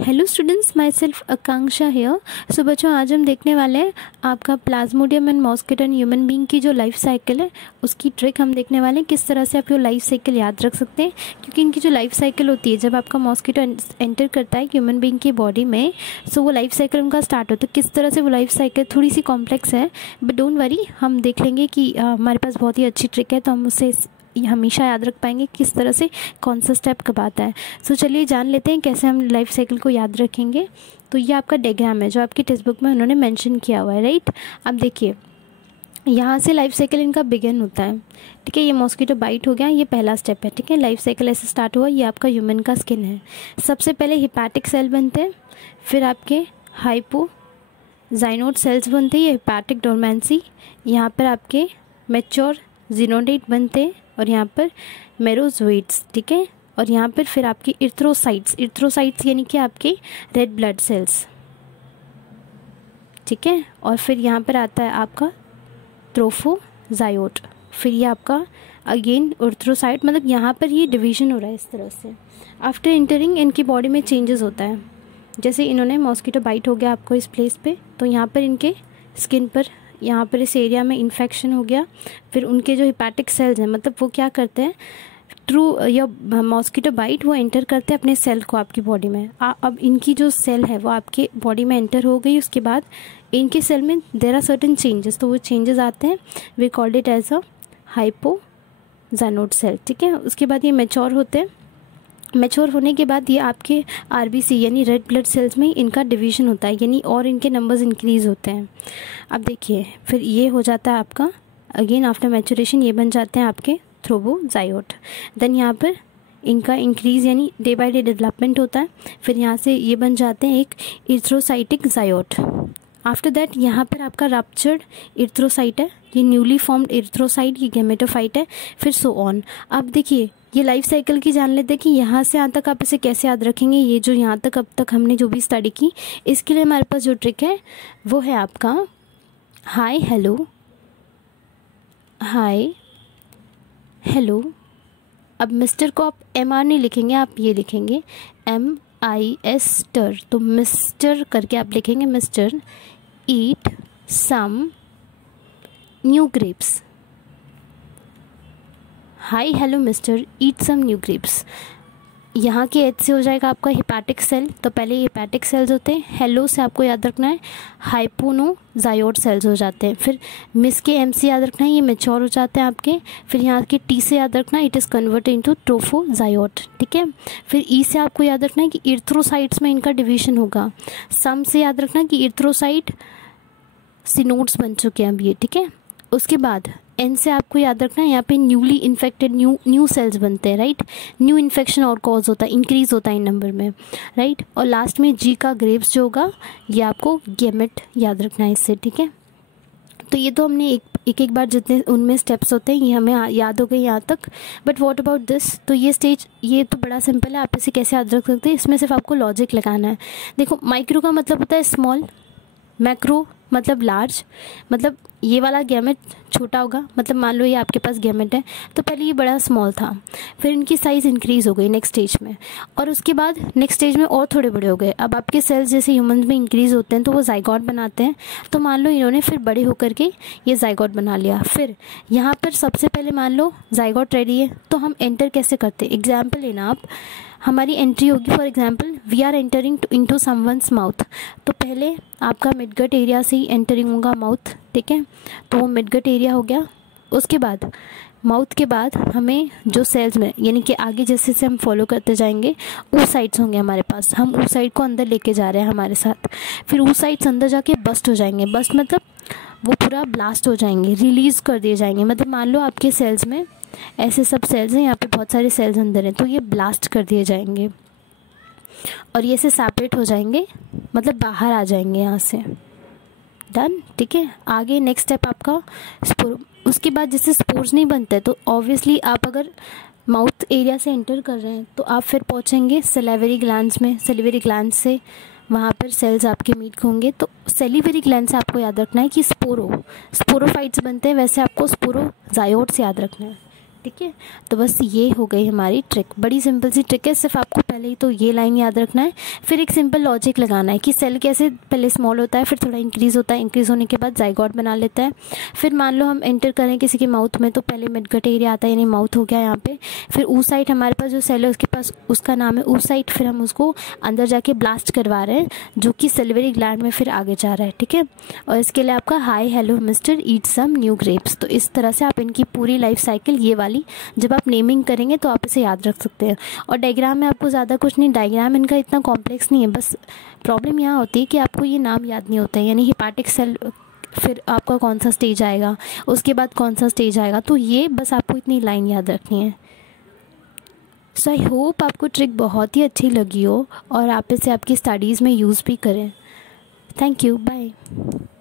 Hello students, myself Akanksha here. So बच्चों, आज हम देखने वाले हैं आपका plasmodium and mosquito and human being की जो लाइफ साइकिल है उसकी ट्रिक हम देखने वाले हैं, किस तरह से आप ये लाइफ साइकिल याद रख सकते हैं। क्योंकि इनकी जो लाइफ साइकिल होती है, जब आपका मॉस्किटो एंटर करता है ह्यूमन बीइंग की बॉडी में, सो वो लाइफ साइकिल उनका स्टार्ट होता है। किस तरह से वो लाइफ साइकिल थोड़ी सी कॉम्प्लेक्स है, बट डोंट वरी, हम देख लेंगे कि हमारे पास बहुत ही अच्छी ट्रिक है, तो हम उससे हमेशा याद रख पाएंगे किस तरह से कौन सा स्टेप कब आता है। सो चलिए जान लेते हैं कैसे हम लाइफ साइकिल को याद रखेंगे। तो ये आपका डायग्राम है जो आपकी टेक्स्ट बुक में उन्होंने मेंशन किया हुआ है, राइट। अब देखिए, यहाँ से लाइफ साइकिल इनका बिगिन होता है, ठीक है। ये मॉस्किटो बाइट हो गया, ये पहला स्टेप है, ठीक है। लाइफ साइकिल ऐसे स्टार्ट हुआ। ये आपका ह्यूमन का स्किन है। सबसे पहले हिपैटिक सेल बनते हैं, फिर आपके हाइपोजाइनोड सेल्स बनते हैं, ये हिपैटिक डोरमेंसी। यहाँ पर आपके मैच्योर जिनोडेट बनते हैं और यहाँ पर मेरोजोइड्स, ठीक है। और यहाँ पर फिर आपकी इर्थ्रोसाइट्स यानी कि आपके रेड ब्लड सेल्स, ठीक है। और फिर यहाँ पर आता है आपका ट्रोफोजाइट। फिर ये आपका अगेन इर्थ्रोसाइट, मतलब यहाँ पर ये डिवीजन हो रहा है इस तरह से। आफ्टर इंटरिंग इनकी बॉडी में चेंजेस होता है। जैसे इन्होंने मॉस्किटो बाइट हो गया आपको इस प्लेस पे, तो यहाँ पर इनके स्किन पर, यहाँ पर इस एरिया में इन्फेक्शन हो गया। फिर उनके जो हिपैटिक सेल्स हैं, मतलब वो क्या करते हैं, थ्रू या मॉस्किटो बाइट वो एंटर करते हैं अपने सेल को आपकी बॉडी में। अब इनकी जो सेल है वो आपके बॉडी में एंटर हो गई। उसके बाद इनके सेल में देयर आर सर्टेन चेंजेस, तो वो चेंजेस आते हैं। We called it as a hypnozoite cell, ठीक है। उसके बाद ये मैच्योर होते हैं। मैच्योर होने के बाद ये आपके आरबीसी यानी रेड ब्लड सेल्स में इनका डिवीजन होता है, यानी और इनके नंबर्स इंक्रीज होते हैं। अब देखिए, फिर ये हो जाता है आपका अगेन आफ्टर मैच्योरेशन, ये बन जाते हैं आपके ट्रोफोजाइट। देन यहाँ पर इनका इंक्रीज यानी डे बाय डे डेवलपमेंट होता है। फिर यहाँ से ये बन जाते हैं एक इर्थ्रोसाइटिक जायोट। आफ्टर दैट यहाँ पर आपका रप्चर्ड इर्थ्रोसाइट है, ये न्यूली फॉर्म्ड इर्थ्रोसाइट, ये गेमेटोफाइट है, फिर सो ऑन। अब देखिए, ये लाइफ साइकिल की जान लेते हैं कि यहाँ से यहाँ तक आप इसे कैसे याद रखेंगे। ये जो यहाँ तक अब तक हमने जो भी स्टडी की, इसके लिए हमारे पास जो ट्रिक है वो है आपका हाय हेलो, हाय हेलो। अब मिस्टर को आप MR नहीं लिखेंगे, आप ये लिखेंगे MIS टर। तो मिस्टर करके आप लिखेंगे mister eat some new grapes. Hi hello mister eat some new grapes. यहाँ के एच से हो जाएगा आपका हिपैटिक सेल, तो पहले हिपैटिक सेल्स होते हैं। हेलो से आपको याद रखना है हाइपोनोजायोट सेल्स हो जाते हैं। फिर मिस के M से याद रखना है, ये मैच्योर हो जाते हैं आपके। फिर यहाँ के T से याद रखना है, इट इज़ कन्वर्टेड इनटू ट्रोफोजायोट, ठीक है। फिर E से आपको याद रखना है कि इर्थ्रोसाइट्स में इनका डिवीजन होगा। सम से याद रखना है कि इर्थ्रोसाइट सिनोड्स बन चुके हैं अब ये, ठीक है। उसके बाद N से आपको याद रखना है, यहाँ पे न्यूली इन्फेक्टेड न्यू सेल्स बनते हैं, राइट। न्यू इन्फेक्शन और कॉज होता है, इंक्रीज होता है इन नंबर में, राइट। और लास्ट में G का ग्रेप्स जो होगा, ये आपको गेमेट याद रखना है इससे, ठीक है। तो ये तो हमने एक बार जितने उनमें स्टेप्स होते हैं ये हमें याद हो गए यहाँ तक। बट व्हाट अबाउट दिस, तो ये स्टेज ये तो बड़ा सिंपल है, आप इसे कैसे याद रख सकते हैं। इसमें सिर्फ आपको लॉजिक लगाना है। देखो, माइक्रो का मतलब होता है स्मॉल, मैक्रो मतलब लार्ज, मतलब ये वाला गैमेट छोटा होगा, मतलब मान लो ये आपके पास गैमेट है, तो पहले ये बड़ा स्मॉल था, फिर इनकी साइज़ इंक्रीज़ हो गई नेक्स्ट स्टेज में, और उसके बाद नेक्स्ट स्टेज में और थोड़े बड़े हो गए। अब आपके सेल्स जैसे ह्यूमंस में इंक्रीज़ होते हैं तो वो जाइगोट बनाते हैं, तो मान लो इन्होंने फिर बड़े होकर के ये जाइगोट बना लिया। फिर यहाँ पर सबसे पहले मान लो जाइगोट रेडी है, तो हम एंटर कैसे करते हैं। एग्जाम्पल लेना आप, हमारी एंट्री होगी, for example we are entering into someone's mouth, तो पहले आपका मिडगट एरिया से ही एंटरिंग होगा माउथ, ठीक है। तो वो मिडगट एरिया हो गया। उसके बाद माउथ के बाद हमें जो सेल्स में, यानी कि आगे जैसे से हम फॉलो करते जाएंगे, ऊ साइड्स होंगे हमारे पास, हम ऊ साइड को अंदर लेके जा रहे हैं हमारे साथ। फिर ऊ साइड्स अंदर जाके बस्ट हो जाएंगे। बस्ट मतलब वो पूरा ब्लास्ट हो जाएंगे, रिलीज़ कर दिए जाएंगे। मतलब मान लो आपके सेल्स में ऐसे सब सेल्स हैं, यहाँ पे बहुत सारे सेल्स अंदर हैं, तो ये ब्लास्ट कर दिए जाएंगे और ये से सेपरेट हो जाएंगे, मतलब बाहर आ जाएंगे यहाँ से। डन, ठीक है। आगे नेक्स्ट स्टेप आपका स्पोर। उसके बाद जैसे स्पोर्स नहीं बनते हैं, तो ऑब्वियसली आप अगर माउथ एरिया से एंटर कर रहे हैं तो आप फिर पहुँचेंगे सेलिवरी ग्लैंड्स में। सेलिवरी ग्लैंड से वहाँ पर सेल्स आपके मीट होंगे, तो सेलिवरी ग्लैंड से आपको याद रखना है कि स्पोरोफाइट्स बनते हैं, वैसे आपको स्पोरोजायोट से याद रखना है, ठीक है। तो बस ये हो गई हमारी ट्रिक, बड़ी सिंपल सी ट्रिक है। सिर्फ आपको पहले ही तो ये लाइन याद रखना है, फिर एक सिंपल लॉजिक लगाना है कि सेल कैसे पहले स्मॉल होता है, फिर थोड़ा इंक्रीज़ होता है, इंक्रीज़ होने के बाद जाइगोट बना लेता है। फिर मान लो हम एंटर करें किसी के माउथ में, तो पहले मिडगट एरिया आता है, यानी माउथ हो गया यहाँ पे। फिर ऊसाइट हमारे पास जो सेल है उसके पास, उसका नाम है ऊसाइट। फिर हम उसको अंदर जाके ब्लास्ट करवा रहे हैं, जो कि सैलिवरी ग्लैंड में फिर आगे जा रहा है। ठीक है। और इसके लिए आपका हाय hello mister eat some new grapes. तो इस तरह से आप इनकी पूरी लाइफ साइकिल ये वाली जब आप नेमिंग करेंगे तो आप इसे याद रख सकते हैं। और डायग्राम में आपको ज़्यादा कुछ नहीं, डायग्राम इनका इतना कॉम्प्लेक्स नहीं है, बस प्रॉब्लम यहाँ होती है कि आपको ये नाम याद नहीं होता है, यानी हिपैटिक सेल फिर आपका कौन सा स्टेज आएगा, उसके बाद कौन सा स्टेज आएगा, तो ये बस आपको इतनी लाइन याद रखनी है। सो आई होप आपको ट्रिक बहुत ही अच्छी लगी हो और आप इसे आपकी स्टडीज़ में यूज़ भी करें। Thank you, bye.